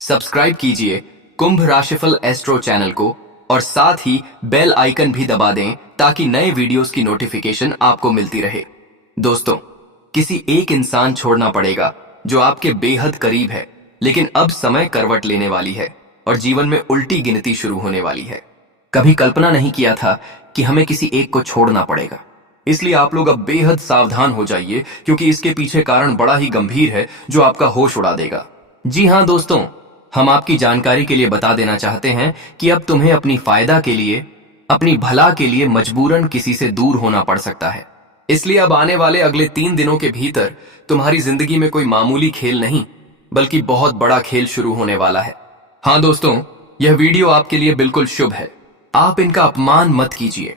Subscribe कीजिए कुंभ राशिफल astro channel को और साथ ही बेल आइकन भी दबा दें ताकि नए वीडियोस की नोटिफिकेशन आपको मिलती रहे। दोस्तों, किसी एक इंसान छोड़ना पड़ेगा जो आपके बेहद करीब है, लेकिन अब समय करवट लेने वाली है और जीवन में उल्टी गिनती शुरू होने वाली है। कभी कल्पना नहीं किया था कि हमें किसी एक को छोड़ना पड़ेगा, इसलिए आप लोग अब बेहद सावधान हो जाइए क्योंकि इसके पीछे कारण बड़ा ही गंभीर है जो आपका होश उड़ा देगा। जी हाँ दोस्तों, हम आपकी जानकारी के लिए बता देना चाहते हैं कि अब तुम्हें अपनी फायदा के लिए, अपनी भला के लिए मजबूरन किसी से दूर होना पड़ सकता है। इसलिए अब आने वाले अगले 3 दिनों के भीतर तुम्हारी जिंदगी में कोई मामूली खेल नहीं बल्कि बहुत बड़ा खेल शुरू होने वाला है। हाँ दोस्तों, यह वीडियो आपके लिए बिल्कुल शुभ है। आप इनका अपमान मत कीजिए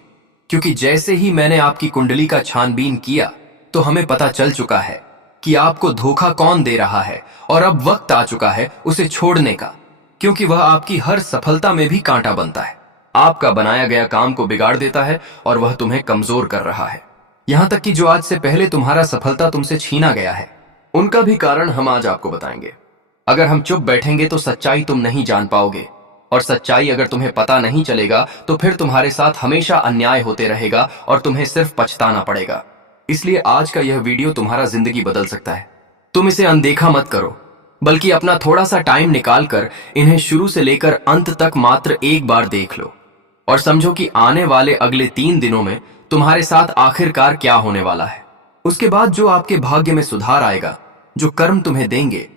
क्योंकि जैसे ही मैंने आपकी कुंडली का छानबीन किया तो हमें पता चल चुका है कि आपको धोखा कौन दे रहा है और अब वक्त आ चुका है उसे छोड़ने का, क्योंकि वह आपकी हर सफलता में भी कांटा बनता है, आपका बनाया गया काम को बिगाड़ देता है और वह तुम्हें कमजोर कर रहा है। यहां तक कि जो आज से पहले तुम्हारा सफलता तुमसे छीना गया है उनका भी कारण हम आज आपको बताएंगे। अगर हम चुप बैठेंगे तो सच्चाई तुम नहीं जान पाओगे और सच्चाई अगर तुम्हें पता नहीं चलेगा तो फिर तुम्हारे साथ हमेशा अन्याय होते रहेगा और तुम्हें सिर्फ पछताना पड़ेगा। इसलिए आज का यह वीडियो तुम्हारा जिंदगी बदल सकता है। तुम इसे अनदेखा मत करो बल्कि अपना थोड़ा सा टाइम निकाल कर इन्हें शुरू से लेकर अंत तक मात्र एक बार देख लो और समझो कि आने वाले अगले 3 दिनों में तुम्हारे साथ आखिरकार क्या होने वाला है। उसके बाद जो आपके भाग्य में सुधार आएगा, जो कर्म तुम्हें देंगे,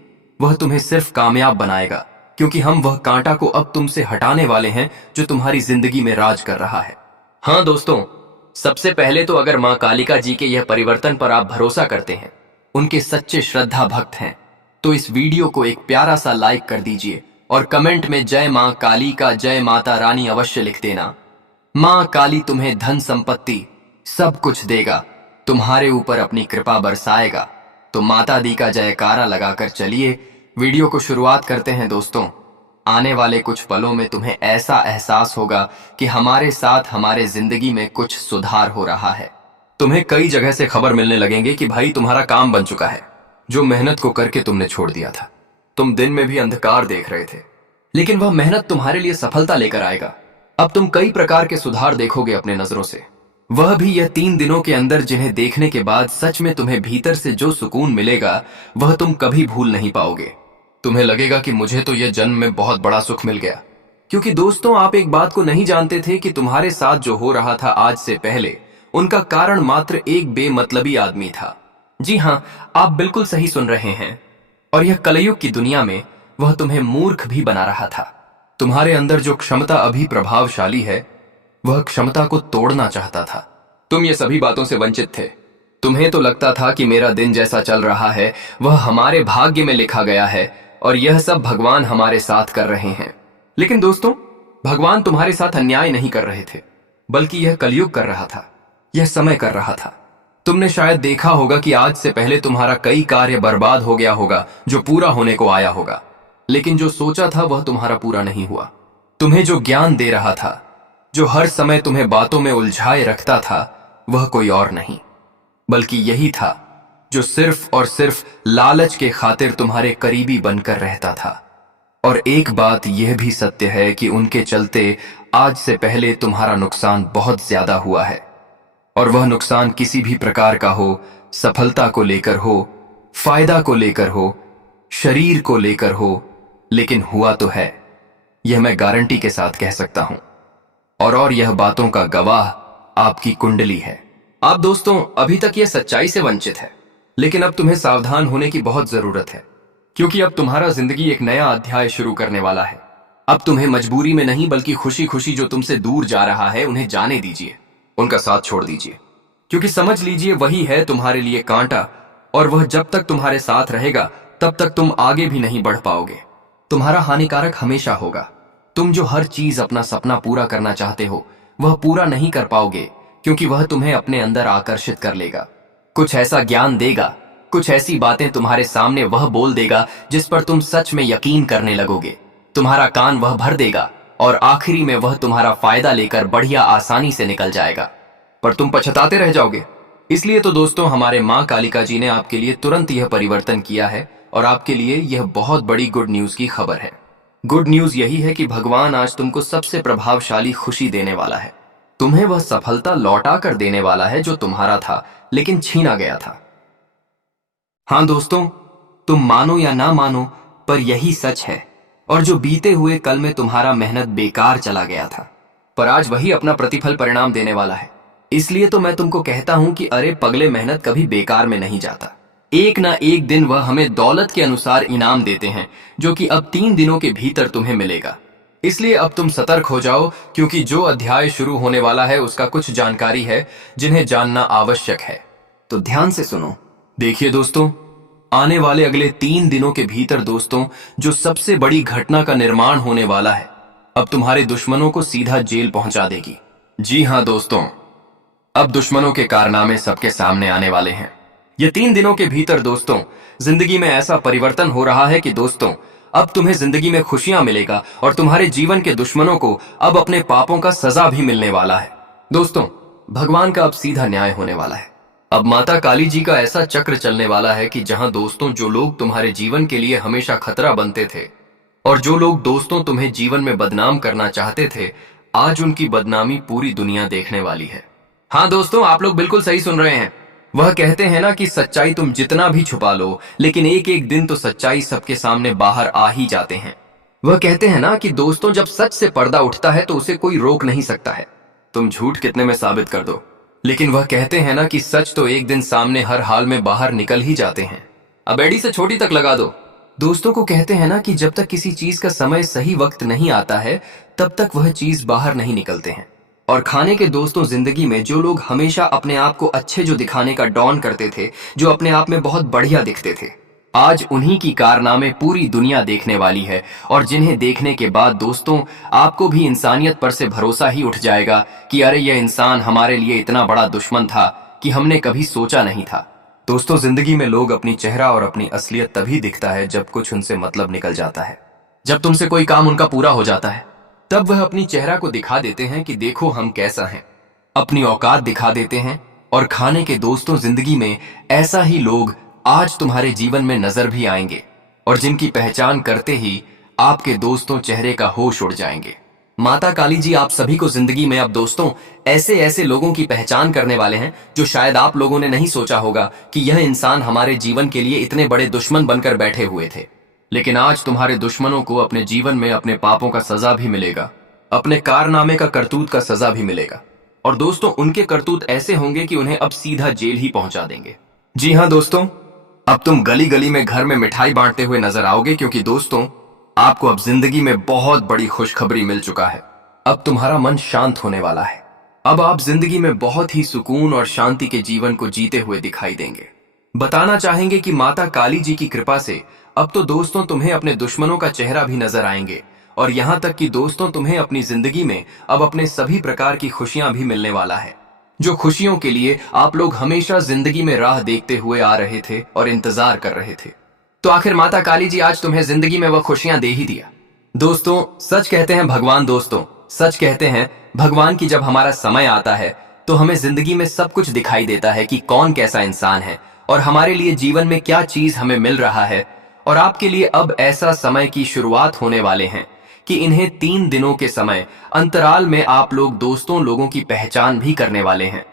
वह तुम्हें सिर्फ कामयाब बनाएगा, क्योंकि हम वह कांटा को अब तुमसे हटाने वाले हैं जो तुम्हारी जिंदगी में राज कर रहा है। हाँ दोस्तों, सबसे पहले तो अगर मां कालिका जी के यह परिवर्तन पर आप भरोसा करते हैं, उनके सच्चे श्रद्धा भक्त हैं, तो इस वीडियो को एक प्यारा सा लाइक कर दीजिए और कमेंट में जय मां काली का, जय माता रानी अवश्य लिख देना। मां काली तुम्हें धन संपत्ति सब कुछ देगा, तुम्हारे ऊपर अपनी कृपा बरसाएगा। तो माता दी का जयकारा लगाकर चलिए वीडियो को शुरुआत करते हैं। दोस्तों, आने वाले कुछ पलों में तुम्हें ऐसा एहसास होगा कि हमारे साथ हमारे जिंदगी में कुछ सुधार हो रहा है। तुम्हें कई जगह से खबर मिलने लगेंगे कि भाई तुम्हारा काम बन चुका है, जो मेहनत को करके तुमने छोड़ दिया था। तुम दिन में भी अंधकार देख रहे थे, लेकिन वह मेहनत तुम्हारे लिए सफलता लेकर आएगा। अब तुम कई प्रकार के सुधार देखोगे अपने नजरों से, वह भी यह 3 दिनों के अंदर, जिन्हें देखने के बाद सच में तुम्हें भीतर से जो सुकून मिलेगा वह तुम कभी भूल नहीं पाओगे। तुम्हें लगेगा कि मुझे तो यह जन्म में बहुत बड़ा सुख मिल गया, क्योंकि दोस्तों आप एक बात को नहीं जानते थे कि तुम्हारे साथ जो हो रहा था आज से पहले, उनका कारण मात्र एक बेमतलबी आदमी था। जी हाँ, आप बिल्कुल सही सुन रहे हैं। और यह कलयुग की दुनिया में वह तुम्हें मूर्ख भी बना रहा था। तुम्हारे अंदर जो क्षमता अभी प्रभावशाली है, वह क्षमता को तोड़ना चाहता था। तुम ये सभी बातों से वंचित थे। तुम्हें तो लगता था कि मेरा दिन जैसा चल रहा है वह हमारे भाग्य में लिखा गया है और यह सब भगवान हमारे साथ कर रहे हैं। लेकिन दोस्तों, भगवान तुम्हारे साथ अन्याय नहीं कर रहे थे, बल्कि यह कलयुग कर रहा था, यह समय कर रहा था। तुमने शायद देखा होगा कि आज से पहले तुम्हारा कई कार्य बर्बाद हो गया होगा जो पूरा होने को आया होगा, लेकिन जो सोचा था वह तुम्हारा पूरा नहीं हुआ। तुम्हें जो ज्ञान दे रहा था, जो हर समय तुम्हें बातों में उलझाए रखता था, वह कोई और नहीं बल्कि यही था जो सिर्फ और सिर्फ लालच के खातिर तुम्हारे करीबी बनकर रहता था। और एक बात यह भी सत्य है कि उनके चलते आज से पहले तुम्हारा नुकसान बहुत ज्यादा हुआ है, और वह नुकसान किसी भी प्रकार का हो, सफलता को लेकर हो, फायदा को लेकर हो, शरीर को लेकर हो, लेकिन हुआ तो है, यह मैं गारंटी के साथ कह सकता हूं। और यह बातों का गवाह आपकी कुंडली है। आप दोस्तों अभी तक यह सच्चाई से वंचित है, लेकिन अब तुम्हें सावधान होने की बहुत जरूरत है, क्योंकि अब तुम्हारा जिंदगी एक नया अध्याय शुरू करने वाला है। अब तुम्हें मजबूरी में नहीं बल्कि खुशी खुशी जो तुमसे दूर जा रहा है उन्हें जाने दीजिए, उनका साथ छोड़ दीजिए, क्योंकि समझ लीजिए वही है तुम्हारे लिए कांटा, और वह जब तक तुम्हारे साथ रहेगा तब तक तुम आगे भी नहीं बढ़ पाओगे। तुम्हारा हानिकारक हमेशा होगा। तुम जो हर चीज अपना सपना पूरा करना चाहते हो वह पूरा नहीं कर पाओगे, क्योंकि वह तुम्हें अपने अंदर आकर्षित कर लेगा, कुछ ऐसा ज्ञान देगा, कुछ ऐसी बातें तुम्हारे सामने वह बोल देगा जिस पर तुम सच में यकीन करने लगोगे। तुम्हारा कान वह भर देगा और आखिरी में वह तुम्हारा फायदा लेकर बढ़िया आसानी से निकल जाएगा, पर तुम पछताते रह जाओगे। इसलिए तो दोस्तों हमारे मां कालिका जी ने आपके लिए तुरंत यह परिवर्तन किया है और आपके लिए यह बहुत बड़ी गुड न्यूज की खबर है। गुड न्यूज यही है कि भगवान आज तुमको सबसे प्रभावशाली खुशी देने वाला है। तुम्हें वह सफलता लौटा कर देने वाला है जो तुम्हारा था लेकिन छीना गया था। हाँ दोस्तों, तुम मानो या ना मानो पर यही सच है। और जो बीते हुए कल में तुम्हारा मेहनत बेकार चला गया था, पर आज वही अपना प्रतिफल परिणाम देने वाला है। इसलिए तो मैं तुमको कहता हूं कि अरे पगले, मेहनत कभी बेकार में नहीं जाता। एक ना एक दिन वह हमें दौलत के अनुसार इनाम देते हैं, जो कि अब 3 दिनों के भीतर तुम्हें मिलेगा। इसलिए अब तुम सतर्क हो जाओ, क्योंकि जो अध्याय शुरू होने वाला है उसका कुछ जानकारी है जिन्हें जानना आवश्यक है। तो ध्यान से सुनो। देखिए दोस्तों, आने वाले अगले 3 दिनों के भीतर दोस्तों, जो सबसे बड़ी घटना का निर्माण होने वाला है अब तुम्हारे दुश्मनों को सीधा जेल पहुंचा देगी। जी हां दोस्तों, अब दुश्मनों के कारनामे सबके सामने आने वाले हैं। ये 3 दिनों के भीतर दोस्तों, जिंदगी में ऐसा परिवर्तन हो रहा है कि दोस्तों, अब तुम्हें जिंदगी में खुशियां मिलेगा और तुम्हारे जीवन के दुश्मनों को अब अपने पापों का सजा भी मिलने वाला है। दोस्तों, भगवान का अब सीधा न्याय होने वाला है। अब माता काली जी का ऐसा चक्र चलने वाला है कि जहां दोस्तों, जो लोग तुम्हारे जीवन के लिए हमेशा खतरा बनते थे और जो लोग दोस्तों तुम्हें जीवन में बदनाम करना चाहते थे, आज उनकी बदनामी पूरी दुनिया देखने वाली है। हाँ दोस्तों, आप लोग बिल्कुल सही सुन रहे हैं। वह कहते हैं ना कि सच्चाई तुम जितना भी छुपा लो, लेकिन एक एक दिन तो सच्चाई सबके सामने बाहर आ ही जाते हैं। वह कहते हैं ना कि दोस्तों, जब सच से पर्दा उठता है तो उसे कोई रोक नहीं सकता है। तुम झूठ कितने में साबित कर दो, लेकिन वह कहते हैं ना कि सच तो एक दिन सामने हर हाल में बाहर निकल ही जाते हैं। अब एड़ी से छोटी तक लगा दो। दोस्तों को कहते हैं ना कि जब तक किसी चीज का समय सही वक्त नहीं आता है, तब तक वह चीज बाहर नहीं निकलते हैं। और खाने के दोस्तों, जिंदगी में जो लोग हमेशा अपने आप को अच्छे जो दिखाने का डॉन करते थे, जो अपने आप में बहुत बढ़िया दिखते थे, आज उन्हीं की कारनामे पूरी दुनिया देखने वाली है। और जिन्हें देखने के बाद दोस्तों, आपको भी इंसानियत पर से भरोसा ही उठ जाएगा कि अरे यह इंसान हमारे लिए इतना बड़ा दुश्मन था कि हमने कभी सोचा नहीं था। दोस्तों, जिंदगी में लोग अपनी चेहरा और अपनी असलियत तभी दिखता है जब कुछ उनसे मतलब निकल जाता है। जब तुमसे कोई काम उनका पूरा हो जाता है, तब वह अपनी चेहरा को दिखा देते हैं कि देखो हम कैसा हैं, अपनी औकात दिखा देते हैं। और खाने के दोस्तों, जिंदगी में ऐसा ही लोग आज तुम्हारे जीवन में नजर भी आएंगे, और जिनकी पहचान करते ही आपके दोस्तों चेहरे का होश उड़ जाएंगे। माता काली जी आप सभी को जिंदगी में अब दोस्तों ऐसे ऐसे लोगों की पहचान करने वाले हैं जो शायद आप लोगों ने नहीं सोचा होगा कि यह इंसान हमारे जीवन के लिए इतने बड़े दुश्मन बनकर बैठे हुए थे। लेकिन आज तुम्हारे दुश्मनों को अपने जीवन में अपने पापों का सजा भी मिलेगा, अपने कारनामे का करतूत का सजा भी मिलेगा। और दोस्तों, उनके करतूत ऐसे होंगे कि उन्हें अब सीधा जेल ही पहुंचा देंगे। जी हाँ दोस्तों, अब तुम गली गली में घर में मिठाई बांटते हुए नजर आओगे, क्योंकि दोस्तों आपको अब जिंदगी में बहुत बड़ी खुशखबरी मिल चुका है। अब तुम्हारा मन शांत होने वाला है। अब आप जिंदगी में बहुत ही सुकून और शांति के जीवन को जीते हुए दिखाई देंगे। बताना चाहेंगे कि माता काली जी की कृपा से अब तो दोस्तों तुम्हें अपने दुश्मनों का चेहरा भी नजर आएंगे, और यहां तक कि दोस्तों तुम्हें अपनी जिंदगी में अब अपने सभी प्रकार की खुशियां भी मिलने वाला है, जो खुशियों के लिए आप लोग हमेशा जिंदगी में राह देखते हुए आ रहे थे और इंतजार कर रहे थे। तो आखिर माता काली जी आज तुम्हें जिंदगी में वह खुशियां दे ही दिया। दोस्तों, सच कहते हैं भगवान, दोस्तों सच कहते हैं भगवान की जब हमारा समय आता है तो हमें जिंदगी में सब कुछ दिखाई देता है कि कौन कैसा इंसान है और हमारे लिए जीवन में क्या चीज हमें मिल रहा है। और आपके लिए अब ऐसा समय की शुरुआत होने वाले हैं कि इन्हें 3 दिनों के समय अंतराल में आप लोग दोस्तों लोगों की पहचान भी करने वाले हैं,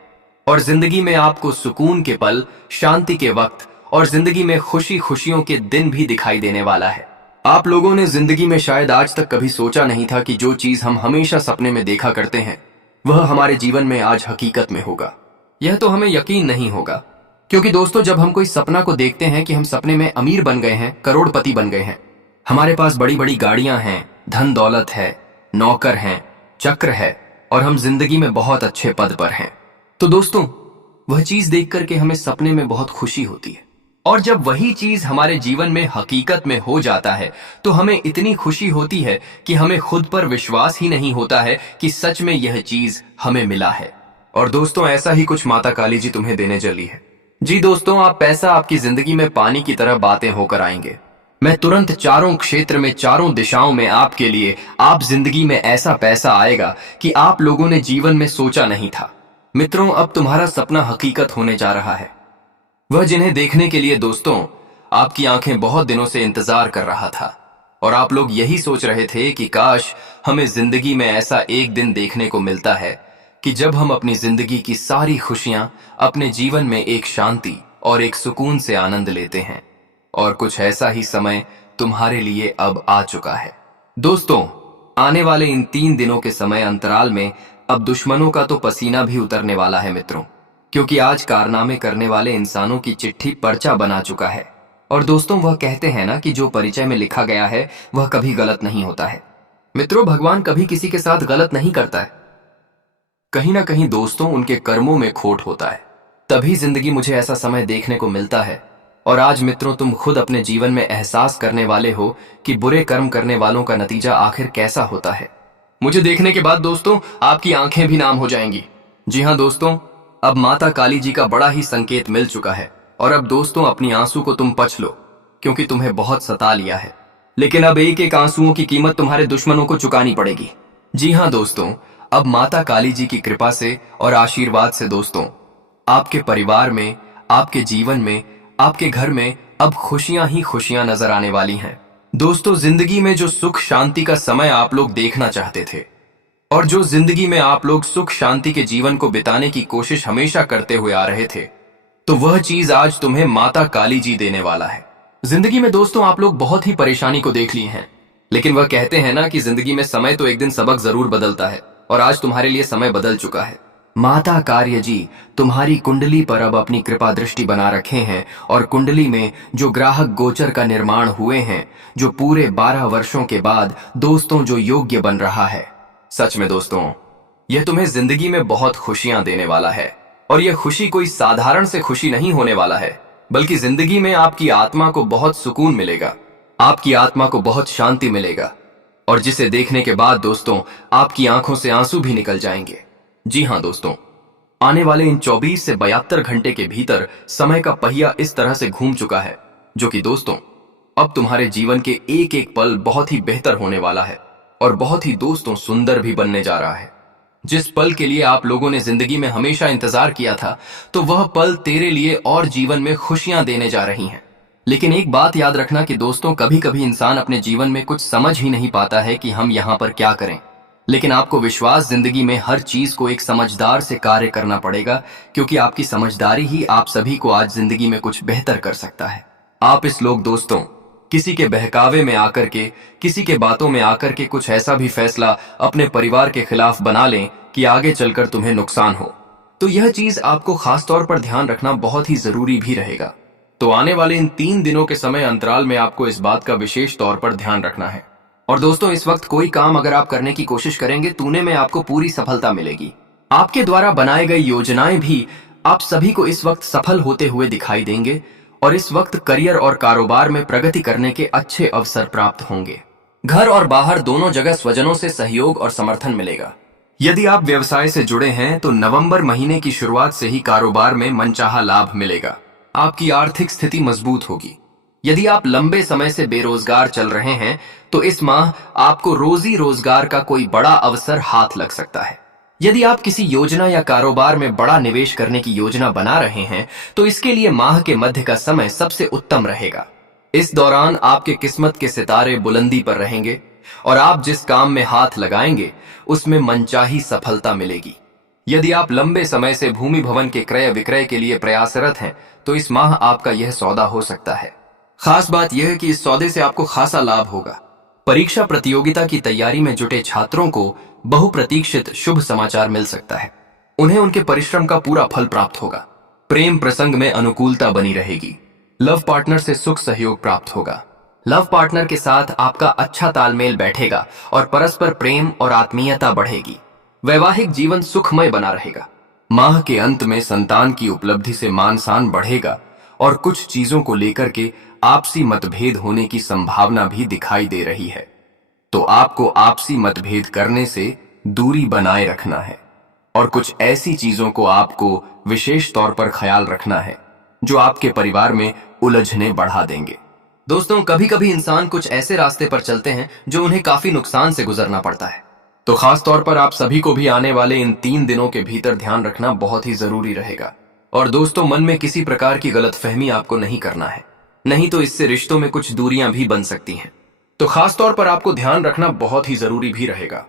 और जिंदगी में आपको सुकून के पल, शांति के वक्त और जिंदगी में खुशी खुशियों के दिन भी दिखाई देने वाला है। आप लोगों ने जिंदगी में शायद आज तक कभी सोचा नहीं था कि जो चीज हम हमेशा सपने में देखा करते हैं वह हमारे जीवन में आज हकीकत में होगा। यह तो हमें यकीन नहीं होगा, क्योंकि दोस्तों जब हम कोई सपना को देखते हैं कि हम सपने में अमीर बन गए हैं, करोड़पति बन गए हैं, हमारे पास बड़ी बड़ी गाड़ियां हैं, धन दौलत है, नौकर हैं, चक्र है, और हम जिंदगी में बहुत अच्छे पद पर हैं, तो दोस्तों वह चीज देख करके हमें सपने में बहुत खुशी होती है। और जब वही चीज हमारे जीवन में हकीकत में हो जाता है तो हमें इतनी खुशी होती है कि हमें खुद पर विश्वास ही नहीं होता है कि सच में यह चीज हमें मिला है। और दोस्तों ऐसा ही कुछ माता काली जी तुम्हें देने चली है। जी दोस्तों, आप पैसा आपकी जिंदगी में पानी की तरह बातें होकर आएंगे। मैं तुरंत चारों क्षेत्र में, चारों दिशाओं में आपके लिए, आप जिंदगी में ऐसा पैसा आएगा कि आप लोगों ने जीवन में सोचा नहीं था। मित्रों, अब तुम्हारा सपना हकीकत होने जा रहा है। वह जिन्हें देखने के लिए दोस्तों आपकी आंखें बहुत दिनों से इंतजार कर रहा था और आप लोग यही सोच रहे थे कि काश हमें जिंदगी में ऐसा एक दिन देखने को मिलता है कि जब हम अपनी जिंदगी की सारी खुशियां अपने जीवन में एक शांति और एक सुकून से आनंद लेते हैं। और कुछ ऐसा ही समय तुम्हारे लिए अब आ चुका है। दोस्तों, आने वाले इन 3 दिनों के समय अंतराल में अब दुश्मनों का तो पसीना भी उतरने वाला है मित्रों, क्योंकि आज कारनामे करने वाले इंसानों की चिट्ठी पर्चा बना चुका है। और दोस्तों, वह कहते हैं ना कि जो परिचय में लिखा गया है वह कभी गलत नहीं होता है। मित्रों, भगवान कभी किसी के साथ गलत नहीं करता है। कहीं ना कहीं दोस्तों उनके कर्मों में खोट होता है, तभी जिंदगी मुझे ऐसा समय देखने को मिलता है। और आज मित्रों, तुम खुद अपने जीवन में एहसास करने वाले हो कि बुरे कर्म करने वालों का नतीजा आखिर कैसा होता है। मुझे देखने के बाद दोस्तों आपकी आंखें भी नाम हो जाएंगी। जी हाँ दोस्तों, अब माता काली जी का बड़ा ही संकेत मिल चुका है। और अब दोस्तों अपनी आंसू को तुम पच लो, क्योंकि तुम्हें बहुत सता लिया है। लेकिन अब एक एक आंसुओं की कीमत तुम्हारे दुश्मनों को चुकानी पड़ेगी। जी हाँ दोस्तों, अब माता काली जी की कृपा से और आशीर्वाद से दोस्तों आपके परिवार में, आपके जीवन में, आपके घर में अब खुशियां ही खुशियां नजर आने वाली हैं। दोस्तों, जिंदगी में जो सुख शांति का समय आप लोग देखना चाहते थे और जो जिंदगी में आप लोग सुख शांति के जीवन को बिताने की कोशिश हमेशा करते हुए आ रहे थे, तो वह चीज आज तुम्हें माता काली जी देने वाला है। जिंदगी में दोस्तों आप लोग बहुत ही परेशानी को देख लिए हैं, लेकिन वह कहते हैं ना कि जिंदगी में समय तो एक दिन सबक जरूर बदलता है, और आज तुम्हारे लिए समय बदल चुका है। माता कार्य जी तुम्हारी कुंडली पर अब अपनी कृपा दृष्टि बना रखे हैं, और कुंडली में जो ग्राहक गोचर का निर्माण हुए हैं, जो पूरे 12 वर्षों के बाद दोस्तों जो योग्य बन रहा है। सच में दोस्तों, यह तुम्हें जिंदगी में बहुत खुशियां देने वाला है। और यह खुशी कोई साधारण से खुशी नहीं होने वाला है, बल्कि जिंदगी में आपकी आत्मा को बहुत सुकून मिलेगा, आपकी आत्मा को बहुत शांति मिलेगा, और जिसे देखने के बाद दोस्तों आपकी आंखों से आंसू भी निकल जाएंगे। जी हां दोस्तों, आने वाले इन 24 से 72 घंटे के भीतर समय का पहिया इस तरह से घूम चुका है, जो कि दोस्तों अब तुम्हारे जीवन के एक एक पल बहुत ही बेहतर होने वाला है और बहुत ही दोस्तों सुंदर भी बनने जा रहा है। जिस पल के लिए आप लोगों ने जिंदगी में हमेशा इंतजार किया था, तो वह पल तेरे लिए और जीवन में खुशियां देने जा रही हैं। लेकिन एक बात याद रखना कि दोस्तों कभी कभी इंसान अपने जीवन में कुछ समझ ही नहीं पाता है कि हम यहाँ पर क्या करें। लेकिन आपको विश्वास, जिंदगी में हर चीज को एक समझदार से कार्य करना पड़ेगा, क्योंकि आपकी समझदारी ही आप सभी को आज जिंदगी में कुछ बेहतर कर सकता है। आप इस लोग दोस्तों किसी के बहकावे में आकर के, किसी के बातों में आकर के कुछ ऐसा भी फैसला अपने परिवार के खिलाफ बना लें कि आगे चलकर तुम्हें नुकसान हो, तो यह चीज आपको खास तौर पर ध्यान रखना बहुत ही जरूरी भी रहेगा। तो आने वाले इन 3 दिनों के समय अंतराल में आपको इस बात का विशेष तौर पर ध्यान रखना है। और दोस्तों, इस वक्त कोई काम अगर आप करने की कोशिश करेंगे तो उन्हें में आपको पूरी सफलता मिलेगी। आपके द्वारा बनाए गए योजनाएं भी आप सभी को इस वक्त सफल होते हुए दिखाई देंगे, और इस वक्त करियर और कारोबार में प्रगति करने के अच्छे अवसर प्राप्त होंगे। घर और बाहर दोनों जगह स्वजनों से सहयोग और समर्थन मिलेगा। यदि आप व्यवसाय से जुड़े हैं तो नवंबर महीने की शुरुआत से ही कारोबार में मनचाहा लाभ मिलेगा। आपकी आर्थिक स्थिति मजबूत होगी। यदि आप लंबे समय से बेरोजगार चल रहे हैं तो इस माह आपको रोजी रोजगार का कोई बड़ा अवसर हाथ लग सकता है। यदि आप किसी योजना या कारोबार में बड़ा निवेश करने की योजना बना रहे हैं तो इसके लिए माह के मध्य का समय सबसे उत्तम रहेगा। इस दौरान आपके किस्मत के सितारे बुलंदी पर रहेंगे और आप जिस काम में हाथ लगाएंगे उसमें मनचाही सफलता मिलेगी। यदि आप लंबे समय से भूमि भवन के क्रय विक्रय के लिए प्रयासरत हैं तो इस माह आपका यह सौदा हो सकता है। खास बात यह है कि इस सौदे से आपको खासा लाभ होगा। परीक्षा प्रतियोगिता की तैयारी में जुटे छात्रों को बहुप्रतीक्षित शुभ समाचार मिल सकता है। उन्हें उनके परिश्रम का पूरा फल प्राप्त होगा। प्रेम प्रसंग में अनुकूलता बनी रहेगी। लव पार्टनर से सुख सहयोग प्राप्त होगा। लव पार्टनर के साथ आपका अच्छा तालमेल बैठेगा और परस्पर प्रेम और आत्मीयता बढ़ेगी। वैवाहिक जीवन सुखमय बना रहेगा। माह के अंत में संतान की उपलब्धि से मान सम्मान बढ़ेगा और कुछ चीजों को लेकर के आपसी मतभेद होने की संभावना भी दिखाई दे रही है। तो आपको आपसी मतभेद करने से दूरी बनाए रखना है और कुछ ऐसी चीजों को आपको विशेष तौर पर ख्याल रखना है जो आपके परिवार में उलझने बढ़ा देंगे। दोस्तों, कभी कभी इंसान कुछ ऐसे रास्ते पर चलते हैं जो उन्हें काफी नुकसान से गुजरना पड़ता है। तो खास तौर पर आप सभी को भी आने वाले इन 3 दिनों के भीतर ध्यान रखना बहुत ही जरूरी रहेगा। और दोस्तों, मन में किसी प्रकार की गलतफहमी आपको नहीं करना है। नहीं तो इससे रिश्तों में कुछ दूरियां भी बन सकती हैं। तो खास तौर पर आपको ध्यान रखना बहुत ही जरूरी भी रहेगा।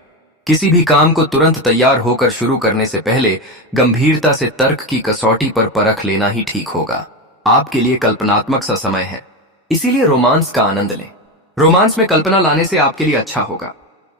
किसी भी काम को तुरंत तैयार होकर शुरू करने से पहले गंभीरता से तर्क की कसौटी पर परख लेना ही ठीक होगा। आपके लिए कल्पनात्मक सा समय है, इसीलिए रोमांस का आनंद लें। रोमांस में कल्पना लाने से आपके लिए अच्छा होगा,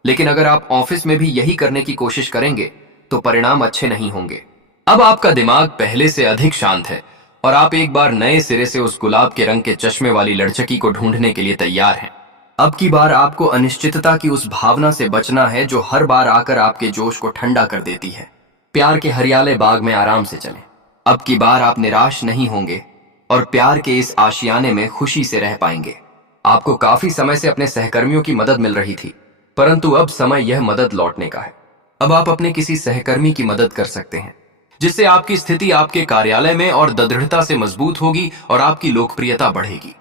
लेकिन अगर आप ऑफिस में भी यही करने की कोशिश करेंगे तो परिणाम अच्छे नहीं होंगे। अब आपका दिमाग पहले से अधिक शांत है और आप एक बार नए सिरे से उस गुलाब के रंग के चश्मे वाली लड़चकी को ढूंढने के लिए तैयार हैं। अब की बार आपको अनिश्चितता की उस भावना से बचना है जो हर बार आकर आपके जोश को ठंडा कर देती है। प्यार के हरियाले बाग में आराम से चलें। अब की बार आप निराश नहीं होंगे और प्यार के इस आशियाने में खुशी से रह पाएंगे। आपको काफी समय से अपने सहकर्मियों की मदद मिल रही थी, परंतु अब समय यह मदद लौटने का है। अब आप अपने किसी सहकर्मी की मदद कर सकते हैं, जिससे आपकी स्थिति आपके कार्यालय में और दृढ़ता से मजबूत होगी और आपकी लोकप्रियता बढ़ेगी।